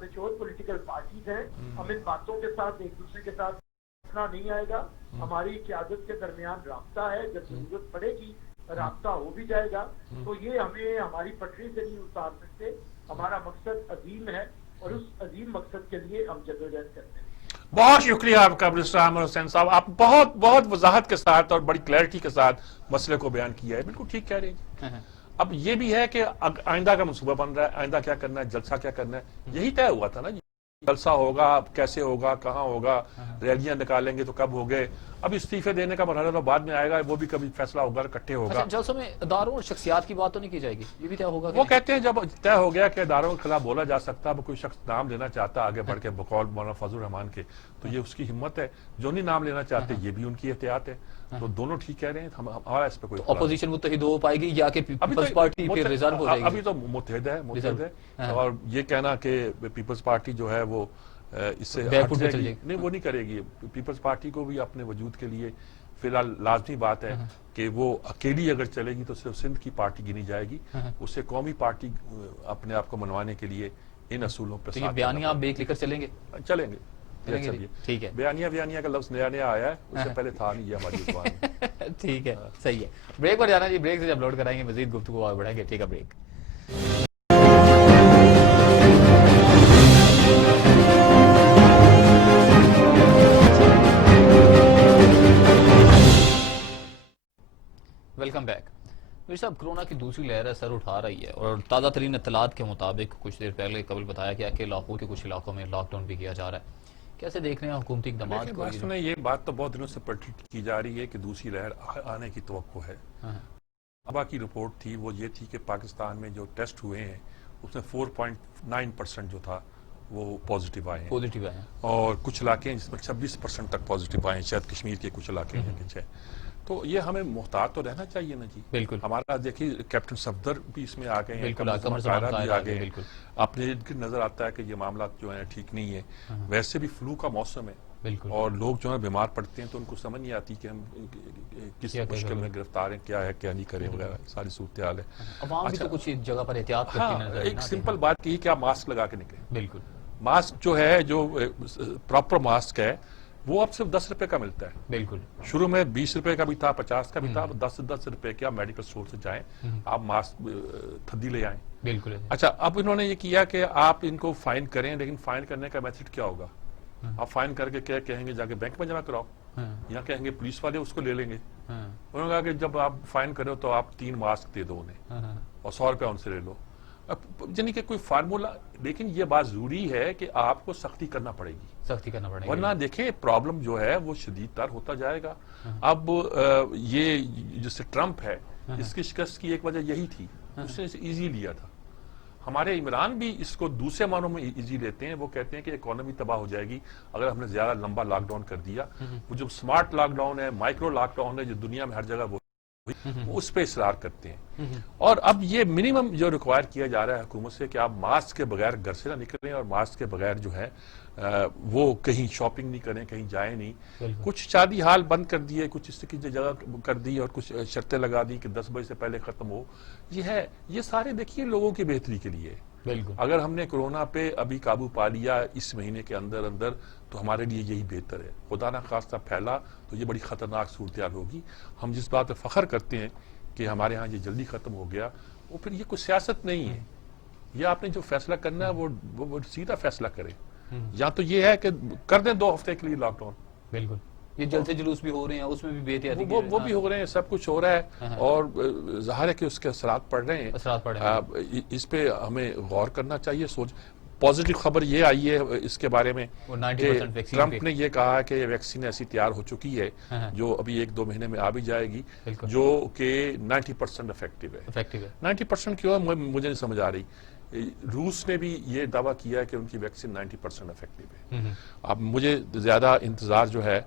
میچور پولیٹیکل پارٹیز ہیں، ہم ان باتوں کے ساتھ ایک دوسرے کے ساتھ نہیں آئے گا، ہماری قیادت کے درمیان رابطہ ہے، جب ضرورت پڑے گی رابطہ ہو بھی جائے گا، تو یہ ہمیں ہماری پٹری سے نہیں اتار سکتے۔ ہمارا مقصد عظیم ہے اور اس عظیم مقصد کے لیے ہم جدوجہد کرتے ہیں۔ بہت شکریہ آپ کا عبدالستر عامر حسین صاحب، آپ بہت وضاحت کے ساتھ اور بڑی کلیئرٹی کے ساتھ مسئلے کو بیان کیا ہے، بالکل ٹھیک کہہ رہے ہیں۔ اب یہ بھی ہے کہ آئندہ کا منصوبہ بن رہا ہے، آئندہ کیا کرنا ہے، جلسہ کیا کرنا ہے، یہی طے ہوا تھا نا جی، جلسہ ہوگا، کیسے ہوگا، کہاں ہوگا، ریلیاں نکالیں گے تو کب ہوگے، اب استعفے دینے کا مرحلہ تو بعد میں آئے گا، وہ بھی کبھی فیصلہ ہوگا، اکٹھے ہوگا۔ جلسوں میں اداروں اور شخصیات کی بات تو نہیں کی جائے گی، یہ بھی طے ہوگا؟ وہ کہتے ہیں جب طے ہو گیا کہ اداروں کے خلاف بولا جا سکتا ہے، کوئی شخص نام لینا چاہتا آگے بڑھ کے بقول مولانا فضل الرحمان کے، تو یہ اس کی ہمت ہے، جو نہیں نام لینا چاہتے یہ بھی ان کی احتیاط ہے، تو دونوں ٹھیک کہہ رہے ہیں، ہمارا اس پہ کوئی اپوزیشن متحد ہو پائے گی یا کہ پیپلز پارٹی پھر ریزرو ہو جائے گی؟ ابھی تو متحد ہے، اور یہ کہنا کہ پیپلز پارٹی جو ہے وہ اس سے ہٹ جائے گی، نہیں وہ نہیں کرے گی۔ پیپلز پارٹی کو بھی اپنے وجود کے لیے فی الحال لازمی بات ہے کہ وہ اکیلی اگر چلے گی تو صرف سندھ کی پارٹی گنی جائے گی، اسے قومی پارٹی اپنے آپ کو منوانے کے لیے ان اصولوں پر یہ بیانیہ آپ بیک لے کر چلیں گے؟ چلیں گے، ٹھیک ہے۔ بیانیہ کا لفظ نیا نیا آیا ہے، اس سے پہلے تھا نہیں یہ ہماری زبان میں۔ ٹھیک ہے، صحیح ہے۔ بریک پر جانا جی، بریک سے جب لوڈ کرائیں گے مزید گفتگو آگے بڑھیں گے۔ ٹھیک ہے، بریک۔ Welcome back. میر صاحب، کرونا کی دوسری لہر سر اٹھا رہی ہے اور تازہ ترین اطلاعات کے مطابق کچھ دیر پہلے قبل بتایا گیا کہ لاہور کے کچھ علاقوں میں لاک ڈاؤن بھی کیا جا رہا ہے، کیسے دیکھ رہے ہیں حکومتی اقدامات کو؟ یہ بات تو بہت دنوں سے پریڈکٹ کی جا رہی ہے کہ دوسری لہر آنے کی توقع ہے۔ ابا کی رپورٹ تھی وہ یہ تھی کہ پاکستان میں جو ٹیسٹ ہوئے ہیں اس میں 4.9% جو تھا وہ پازیٹیو آئے ہیں، اور کچھ علاقے ہیں جس میں 26% تک پازیٹیو آئے ہیں، شاید کشمیر کے کچھ علاقے ہیں کہ تو یہ ہمیں محتاط تو رہنا چاہیے نا جی۔ بالکل، ہمارا دیکھیے کیپٹن صفدر بھی اس میں آ گئے ہیں، قمر قائرہ بھی آ گئے ہیں، بالکل، اپنے نظر آتا ہے کہ یہ معاملات جو ہیں ٹھیک نہیں ہے۔ ویسے بھی فلو کا موسم ہے اور لوگ جو ہے بیمار پڑتے ہیں تو ان کو سمجھ نہیں آتی کہ ہم کس مشکل میں گرفتار ہیں، کیا ہے کیا نہیں کریں وغیرہ، ساری صورتحال ہے۔ عوام بھی تو کچھ جگہ پر احتیاط کرتی نظر آئی، ایک سمپل بات یہ کہ آپ ماسک لگا کے نکلیں۔ بالکل، ماسک جو ہے، جو پراپر ماسک ہے وہ اب صرف 10 روپے کا ملتا ہے۔ بالکل، شروع میں 20 روپے کا بھی تھا، 50 کا بھی تھا، 10 روپے کے آپ میڈیکل اسٹور سے جائیں، آپ ماسک تھدی لے آئیں۔ بالکل۔ اچھا، اب انہوں نے یہ کیا کہ آپ ان کو فائن کریں، لیکن فائن کرنے کا میتھڈ کیا ہوگا؟ آپ فائن کر کے کیا کہیں گے، جا کے بینک میں جمع کراؤ، یا کہیں گے پولیس والے اس کو لے لیں گے؟ انہوں نے کہا کہ جب آپ فائن کرو تو آپ 3 ماسک دے دو انہیں اور 100 روپے ان سے لے لو، یعنی کہ کوئی فارمولا۔ لیکن یہ بات ضروری ہے کہ آپ کو سختی کرنا پڑے گی، ورنہ دیکھیں پرابلم جو ہے وہ شدید تر ہوتا جائے گا۔ اب یہ جیسے ٹرمپ ہے، اس کی شکست کی ایک وجہ یہی تھی، اس نے ایزی لیا تھا۔ ہمارے عمران بھی اس کو دوسرے معنوں میں ایزی لیتے ہیں. وہ کہتے ہیں کہ اکانومی تباہ ہو جائے گی اگر ہم نے زیادہ لمبا لاک ڈاؤن کر دیا. وہ جو سمارٹ لاک ڈاؤن ہے، مائکرو لاک ڈاؤن ہے، جو دنیا میں ہر جگہ وہ اس پہ اصرار کرتے ہیں. اور اب یہ منیمم جو ریکوائر کیا جا رہا ہے حکومت سے کہ آپ ماسک کے بغیر گھر سے نہ نکلیں، اور ماسک کے بغیر جو ہے وہ کہیں شاپنگ نہیں کریں، کہیں جائیں نہیں. کچھ شادی حال بند کر دیے، کچھ اس کی جگہ کر دی، اور کچھ شرطیں لگا دی کہ 10 بجے سے پہلے ختم ہو. یہ سارے دیکھیے لوگوں کی بہتری کے لیے. بالکل اگر ہم نے کورونا پہ ابھی قابو پا لیا اس مہینے کے اندر تو ہمارے لیے یہی بہتر ہے. خدا نہ خواستہ پھیلا تو یہ بڑی خطرناک صورتحال ہوگی. ہم جس بات پہ فخر کرتے ہیں کہ ہمارے ہاں یہ جلدی ختم ہو گیا، وہ پھر یہ کوئی سیاست نہیں ہے. یہ آپ نے جو فیصلہ کرنا ہے وہ سیدھا فیصلہ کریں. یا تو یہ ہے کہ کر دیں 2 ہفتے کے لیے لاک ڈاؤن. بالکل. یہ جلسے جلوس بھی ہو رہے ہیں، اس میں بھی بے احتیاطی وہ بھی ہو رہے ہیں، سب کچھ ہو رہا ہے، اور ظاہر ہے کہ اس کے اثرات پڑ رہے ہیں. اس پہ ہمیں غور کرنا چاہیے. پازیٹیو خبر یہ آئی ہے اس کے بارے میں کہ ٹرمپ نے یہ کہا ہے کہ یہ ویکسین ایسی تیار ہو چکی ہے جو ابھی 1-2 مہینے میں آ بھی جائے گی، جو کہ 90% افیکٹو ہے. 90% کیوں ہے مجھے نہیں سمجھ آ رہی. روس نے بھی یہ دعویٰ کیا ہے کہ ان کی ویکسین 90% افیکٹو ہے. اب مجھے زیادہ انتظار جو ہے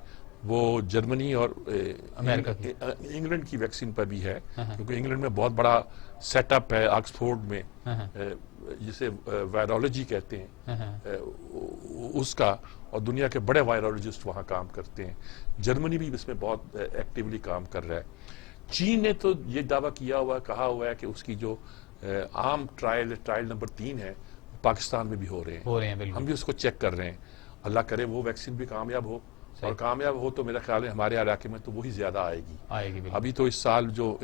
وہ جرمنی اور انگلینڈ کی ویکسین پر بھی ہے، کیونکہ انگلینڈ میں بہت بڑا سیٹ اپ ہے آکسفورڈ میں، جسے وائرولوجی کہتے ہیں اس کا، اور دنیا کے بڑے وائرولوجسٹ وہاں کام کرتے ہیں. جرمنی بھی اس میں بہت ایکٹیولی کام کر رہا ہے. چین نے تو یہ دعویٰ کہا ہوا ہے کہ اس کی جو عام ٹرائل نمبر 3 ہے پاکستان میں بھی ہو رہے ہیں. ہم بھی اس کو چیک کر رہے ہیں. اللہ کرے وہ ویکسین بھی کامیاب ہو، اور کامیاب ہو تو میرا خیال ہے ہمارے علاقے میں تو وہی زیادہ آئے گی. ابھی تو اس سال جو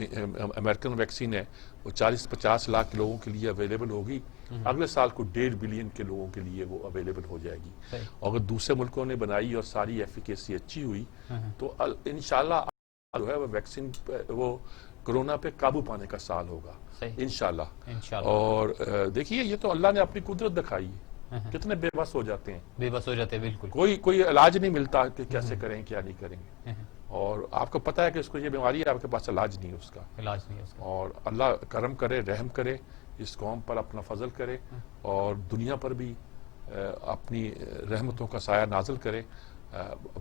امریکن ویکسین ہے وہ 40-50 لاکھ لوگوں کے لیے اویلیبل ہوگی. اگلے سال کو 1.5 بلین کے لوگوں کے لیے وہ اویلیبل ہو جائے گی. اگر دوسرے ملکوں نے بنائی اور ساری ایفیکیسی اچھی ہوئی تو انشاءاللہ جو ہے وہ ویکسین وہ کورونا پہ قابو پانے کا سال ہوگا انشاءاللہ. اور دیکھیے یہ تو اللہ نے اپنی قدرت دکھائی ہے. کتنے بے بس ہو جاتے ہیں، بالکل. کوئی علاج نہیں ملتا کہ کیسے کریں کیا نہیں کریں گے. اور آپ کو پتا ہے کہ اس کو یہ بیماری ہے، آپ کے پاس علاج نہیں ہے اس کا. اور اللہ کرم کرے، رحم کرے، اس قوم پر اپنا فضل کرے، اور دنیا پر بھی اپنی رحمتوں کا سایہ نازل کرے.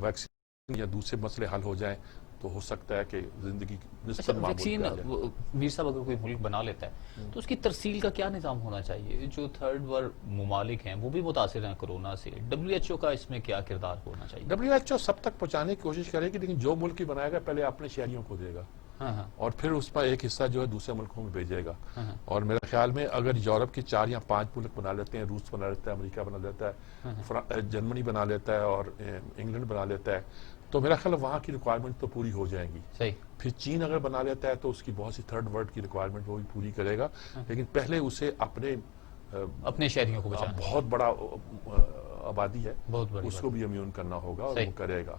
ویکسین یا دوسرے مسئلے حل ہو جائیں تو ہو سکتا ہے کہ زندگی نسبت ویکسین میر صاحب اگر کوئی ملک بنا لیتا ہے تو اس کی ترسیل کا کیا نظام ہونا چاہیے؟ جو 3rd ورلڈ ممالک ہیں وہ بھی متاثر ہیں کورونا سے، WHO کا اس میں کیا کردار ہونا چاہیے؟ WHO سب تک پہنچانے کی کوشش کرے گی، لیکن جو ملک کی بنائے گا پہلے اپنے شہریوں کو دے گا، اور پھر اس پر ایک حصہ جو ہے دوسرے ملکوں میں بھیجے گا. اور میرے خیال میں اگر یورپ کے 4 یا 5 ملک بنا لیتے ہیں، روس بنا لیتا ہے، امریکہ بنا لیتا ہے، جرمنی بنا لیتا ہے، اور انگلینڈ بنا لیتا ہے، تو میرا خیال وہاں کی ریکوائرمنٹ تو پوری ہو جائیں گی. پھر چین اگر بنا لیتا ہے تو اس کی بہت سی 3rd ورلڈ کی ریکوائرمنٹ وہ بھی پوری کرے گا. لیکن پہلے اسے اپنے شہریوں کو بچانا، بہت بڑا آبادی ہے، اس کو بھی امیون کرنا ہوگا، اور وہ کرے گا.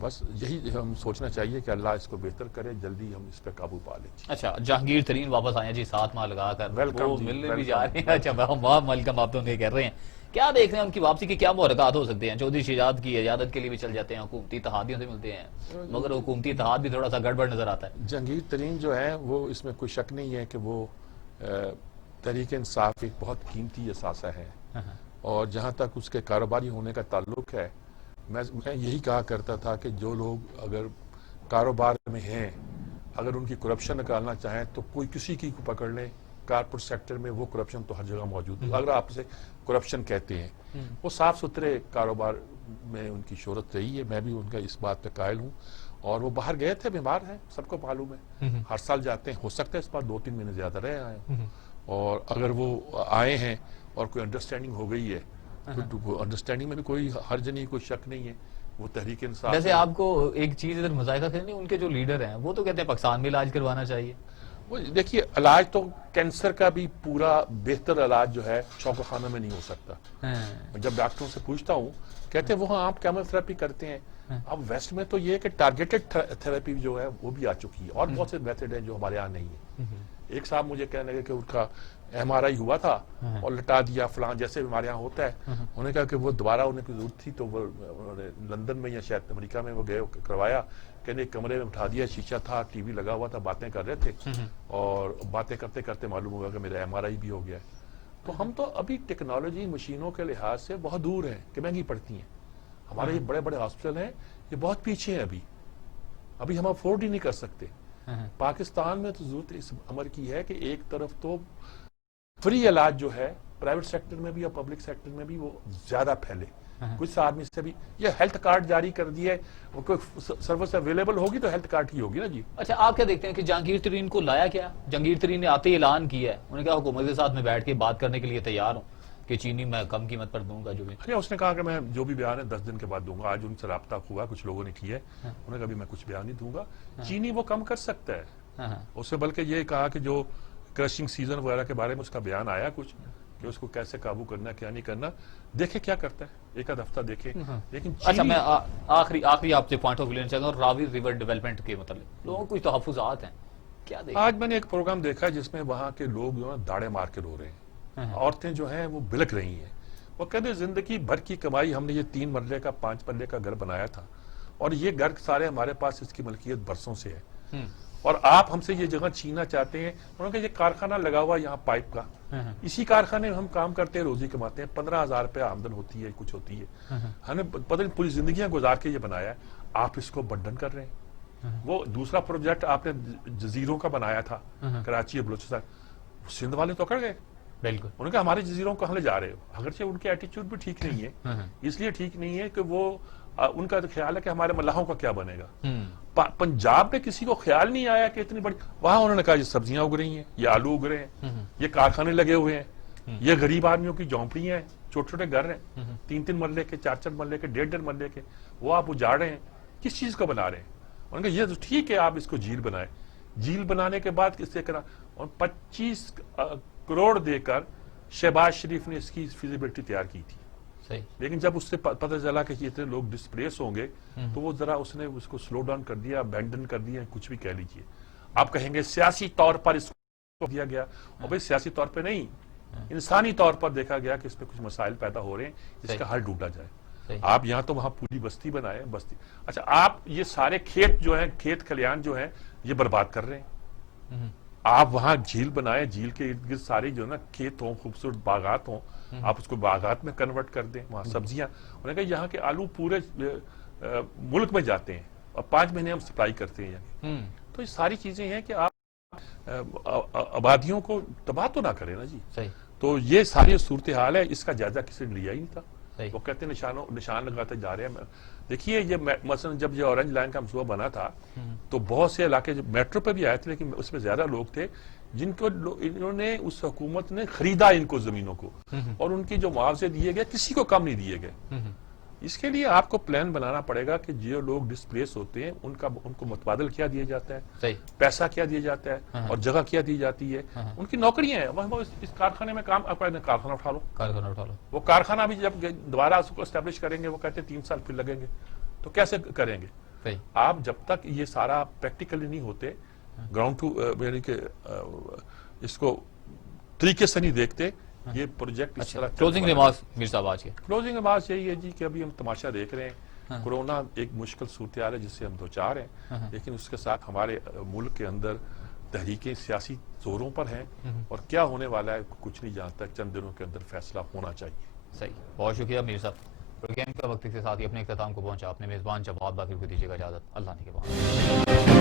بس یہی ہم سوچنا چاہیے کہ اللہ اس کو بہتر کرے، جلدی ہم اس پہ قابو پا لیں. اچھا، جہانگیر ترین واپس آئے جی، 7 ماہ لگا کر وہ ملنے بھی جا رہے ہیں. اچھا، بہت ویلکم آپ تو نہیں کر رہے ہیں. کیا دیکھ رہے ہیں ان کی واپسی کے کیا محرکات ہو سکتے ہیں؟ چودھری شہزاد کی عیادت کے لیے بھی چل جاتے ہیں، حکومتی اتحادیوں سے ملتے ہیں، مگر حکومتی اتحاد بھی تھوڑا سا گڑبڑ نظر آتا ہے. جہانگیر ترین جو ہے وہ اس میں کوئی شک نہیں ہے کہ وہ تحریک انصاف ایک بہت قیمتی اثاثہ ہے. اور جہاں تک اس کے کاروباری ہونے کا تعلق ہے، میں یہی کہا کرتا تھا کہ جو لوگ اگر کاروبار میں ہیں، اگر ان کی کرپشن نکالنا چاہیں تو کوئی کسی کی پکڑ لیں. کارپوریٹ سیکٹر میں وہ کرپشن تو ہر جگہ موجود ہے. اگر آپ اسے کرپشن کہتے ہیں، وہ صاف ستھرے کاروبار میں ان کی شہرت رہی ہے. میں بھی ان کا اس بات پہ قائل ہوں. اور وہ باہر گئے تھے، بیمار ہیں، سب کو معلوم ہے، ہر سال جاتے ہیں. ہو سکتا ہے اس بار 2-3 مہینے زیادہ رہے آئے. اور اگر وہ آئے ہیں اور کوئی انڈرسٹینڈنگ ہو گئی ہے تو انڈرسٹینڈنگ میں بھی کوئی حرج نہیں، کوئی شک نہیں ہے. وہ تحریک انصاف. ویسے آپ کو ایک چیز ادھر مذائقہ کریں، ان کے جو لیڈر ہیں وہ تو کہتے ہیں پاکستان میں علاج کروانا چاہیے. دیکھیے، علاج تو کینسر کا بھی پورا بہتر علاج جو ہے چوکو خانہ میں نہیں ہو سکتا. جب ڈاکٹروں سے پوچھتا ہوں کہتے ہیں وہاں آپ کیمو تھراپی کرتے ہیں. اب ویسٹ میں تو یہ ہے کہ ٹارگیٹڈ تھراپی جو ہے وہ بھی آ چکی ہے، اور بہت سے میتھڈ ہیں جو ہمارے یہاں نہیں ہے. ایک صاحب مجھے کہنے لگے کہ ان کا MRI ہوا تھا اور لٹا دیا فلان، جیسے ہمارے یہاں ہوتا ہے. انہوں نے کہا کہ وہ دوبارہ انہیں کی ضرورت تھی تو وہ لندن میں یا شاید امریکہ میں وہ گئے کروایا. کہنے ایک کمرے میں اٹھا دیا، شیشہ تھا، ٹی وی لگا ہوا تھا، باتیں کر رہے تھے، اور باتیں کرتے کرتے معلوم ہوا کہ میرا MRI بھی ہو گیا ہے. تو ہم تو ابھی ٹیکنالوجی مشینوں کے لحاظ سے بہت دور ہیں کہ مہنگی پڑتی ہیں. ہمارے یہ بڑے بڑے ہاسپٹل ہیں یہ بہت پیچھے ہیں ابھی ہم افورڈ ہی نہیں کر سکتے. پاکستان میں تو ضرورت اس امر کی ہے کہ ایک طرف تو فری علاج جو ہے پرائیویٹ سیکٹر میں بھی اور پبلک سیکٹر میں بھی وہ زیادہ پھیلے. کچھ آدمی سے بھی یہ ہیلتھ کارڈ جاری کر دیا ہے, کوئی سروس اویلیبل ہوگی تو ہیلتھ کارڈ کی ہوگی نا جی. اچھا آپ کیا دیکھتے ہیں کہ جہانگیر ترین کو لایا کیا؟ جہانگیر ترین نے آتے ہی اعلان کیا ہے, انہوں نے کہا حکومت کے ساتھ میں بیٹھ کے بات کرنے کے لیے تیار ہوں کہ چینی میں کم قیمت پر دوں گا جو بھی. اس نے کہا کہ میں جو بھی بیان ہے 10 دن کے بعد دوں گا. آج ان سے رابطہ ہوا کچھ لوگوں نے کیا ہے, انہوں نے کہا ابھی میں کچھ بیان نہیں دوں گا. چینی وہ کم کر سکتا ہے. اس سے بلکہ یہ کہا کہ جو کرشنگ سیزن وغیرہ کے بارے میں اس کا بیان آیا کچھ کہ اس کو کیسے قابو کرنا کیا نہیں کرنا, دیکھے کیا کرتا ہے, ایک آدھ ہفتہ دیکھے. لیکن اچھا میں آخری آپ سے پوائنٹ آف ویو لینا چاہتا ہوں راوی ریور ڈیولپمنٹ کے متعلق. لوگوں کو کچھ تحفظات ہیں کیا دیکھیں؟ آج میں نے ایک پروگرام دیکھا جس میں وہاں کے لوگ جو ہے داڑے مار کے رو رہے ہیں, عورتیں جو ہیں وہ بلک رہی ہیں. وہ کہتے ہیں زندگی بھر کی کمائی ہم نے یہ 3 مرلے کا 5 مرلے کا گھر بنایا تھا اور یہ گھر سارے ہمارے پاس اس کی ملکیت برسوں سے ہے اور آپ ہم سے یہ جگہ چھیننا چاہتے ہیں. انہوں نے کہا یہ کارخانہ لگا ہوا یہاں پائپ کا, اسی کارخانے میں ہم کام کرتے ہیں, روزی کماتے ہیں, 15,000 روپے آمدن ہوتی ہے, کچھ ہوتی ہے. ہم نے پتہ نہیں پوری زندگیاں گزار کے یہ بنایا ہے, آپ اس کو برڈن کر رہے ہیں. وہ دوسرا پروجیکٹ آپ نے جزیروں کا بنایا تھا کراچی اور بلوچستان, سندھ والے تو اکڑ گئے. بالکل انہوں نے کہا ہمارے جزیروں کو ہم لے جا رہے ہو, اگرچہ ان کے ایٹیچیوڈ بھی ٹھیک نہیں ہے. اس لیے ٹھیک نہیں ہے کہ وہ ان کا خیال ہے کہ ہمارے ملاحوں کا کیا بنے گا. پنجاب میں کسی کو خیال نہیں آیا کہ اتنی بڑی, وہاں انہوں نے کہا یہ سبزیاں اگ رہی ہیں, یہ آلو اگ رہے ہیں, یہ کارخانے لگے ہوئے ہیں, یہ غریب آدمیوں کی جھونپڑیاں ہیں, چھوٹے چھوٹے گھر ہیں 3-3 مرلے کے, 4-4 مرلے کے, 1.5 مرلے کے, وہ آپ اجاڑ رہے ہیں. کس چیز کو بنا رہے ہیں؟ انہوں نے کہا یہ تو ٹھیک ہے آپ اس کو جھیل بنائیں. جھیل بنانے کے بعد کس سے کرا, اور 25 کروڑ دے کر شہباز شریف نے اس کی فیزیبلٹی تیار کی تھی. لیکن جب اس سے پتہ چلا کہ اتنے لوگ ڈسپلیس ہوں گے تو وہ ذرا اس نے اس کو سلو ڈاؤن کر دیا, ابینڈن کر دیا, کچھ بھی کہہ لیجئے. آپ کہیں گے سیاسی طور پر اس کو دیا گیا, اور بھئی سیاسی طور پہ نہیں, انسانی طور پر دیکھا گیا کہ اس میں کچھ مسائل پیدا ہو رہے ہیں, اس کا حل ڈھونڈا جائے. آپ یہاں تو وہاں پوری بستی بنائے بستی. اچھا آپ یہ سارے کھیت جو ہیں, کھیت کھلیان جو ہیں, یہ برباد کر رہے ہیں. آپ وہاں جھیل بنائیں, جھیل کے ارد گرد سارے جو ہے نا کھیت ہوں, خوبصورت باغات ہوں, آپ اس کو باغات میں کنورٹ کر دیں, وہاں سبزیاں. انہوں نے کہا یہاں کے آلو پورے ملک میں جاتے ہیں اور 5 مہینے ہم سپلائی کرتے ہیں. تو یہ ساری چیزیں ہیں کہ آپ آبادیوں کو تباہ تو نہ کریں نا جی. تو یہ ساری صورتحال ہے, اس کا جائزہ کسی نے لیا ہی نہیں تھا. وہ کہتے ہیں نشان لگاتے جا رہے ہیں. دیکھیے یہ مثلا جب یہ اورنج لائن کا منصوبہ بنا تھا تو بہت سے علاقے میٹرو پہ بھی آئے تھے, لیکن اس میں زیادہ لوگ تھے جن کو انہوں نے اس حکومت نے خریدا ان کو زمینوں کو, اور ان کی جو معاوضے دیے گئے کسی کو کم نہیں دیے گئے. اس کے لیے آپ کو پلان بنانا پڑے گا کہ جو لوگ ڈسپلیس ہوتے ہیں ان کو متبادل کیا دیا جاتا ہے, پیسہ کیا دیا جاتا ہے, اور جگہ کیا دی جاتی ہے. ان کی نوکریاں ہیں, وہ اس کارخانے میں کام, کارخانہ اٹھا لو. وہ کارخانہ بھی جب دوبارہ اس کو اسٹیبلش کریں گے وہ کہتے ہیں 3 سال پھر لگیں گے, تو کیسے کریں گے؟ آپ جب تک یہ سارا پریکٹیکلی نہیں ہوتے, گراؤنڈ ٹو یعنی کہ اس کو طریقے سے نہیں دیکھتے, یہ پروجیکٹ اس طرح. کلوزنگ ریمارکس میر صاحب آج کے. کلوزنگ ریمارکس یہی ہے جی کہ ابھی ہم تماشا دیکھ رہے ہیں. کورونا ایک مشکل صورتحال ہے جس سے ہم دوچار ہیں, لیکن اس کے ساتھ ہمارے ملک کے اندر تحریکیں سیاسی زوروں پر ہیں, اور کیا ہونے والا ہے کچھ نہیں جانتا, چند دنوں کے اندر فیصلہ ہونا چاہیے. صحیح, بہت شکریہ میر صاحب. پروگرام کا وقت کے ساتھ ہی اپنے اختتام کو پہنچا. اپنے میزبان جواد باقر کو دیجیے گا اجازت. اللہ نے کے بعد.